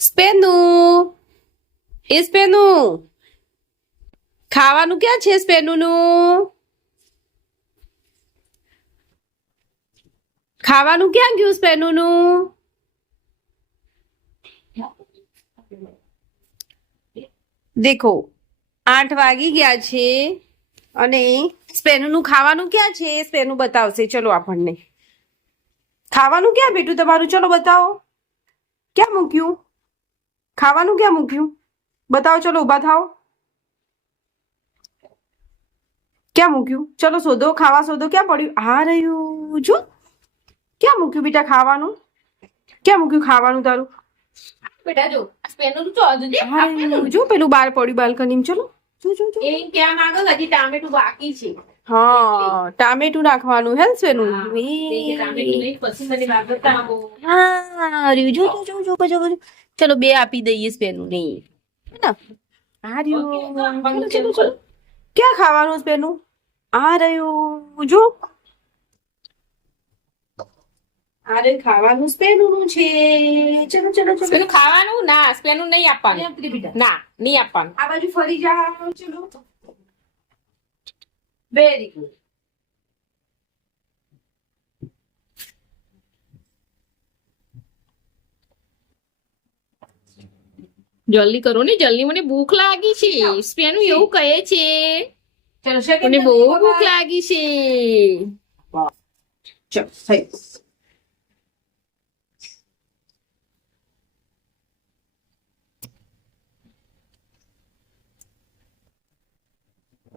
સ્પેનું એ સ્પેનું ખાવાનું ક્યાં છે સ્પેનુનું ખાવાનું ક્યાં ગયું સ્પેનુનું દેખો 8 વાગી ગયા છે અને સ્પેનુનું ખાવાનું ક્યાં છે સ્પેનું બતાવશે ચલો આપણને ખાવાનું ક્યાં બેટું તમારું ચલો બતાવો ક્યાં મૂક્યું ખાવાનું ક્યાં મૂક્યું બતાવો ચલો ઊભા થાઓ ક્યાં મૂક્યું ચલો શોધો ખાવા શોધો ક્યાં પડ્યું આ રહ્યું જો ક્યાં મૂક્યું બેટા ખાવાનું ક્યાં મૂક્યું ખાવાનું તારું બેટા જો સ્પેનનું તો હજુ હા રહ્યું. જો પેલું બહાર પડ્યું બાલ્કનીમાં ચલો જો જો જો એ ક્યાં આગળ હજી ટામેટું બાકી છે હા ટામેટું નાખવાનું હે સ્પેનું તે કે ટામેટું નહીં પછી મને વાગતા આવો હા રહ્યું જો જો જો જો જો ચલો 2 આપી દઈએ સ્પેનું નહીં હે ને આ રહ્યું ચલો ચલો ક્યાં ખાવાનું સ્પેનું આ રહ્યું જો આ રહ્યું ખાવાનું સ્પેનું છે ચલો ચલો ચલો સ્પેનું ખાવાનું ના સ્પેનું નહીં આપવાનું ના નહીં આપવાનું આ બાજુ ફરી જાઓ ચલો વેરી ગુડ જલ્દી કરો ને જલ્દી મને ભૂખ લાગી છે સ્પેનું એવું કહે છે ચલો સેકન્ડ મને બહુ ભૂખ લાગી છે ચલો થઈ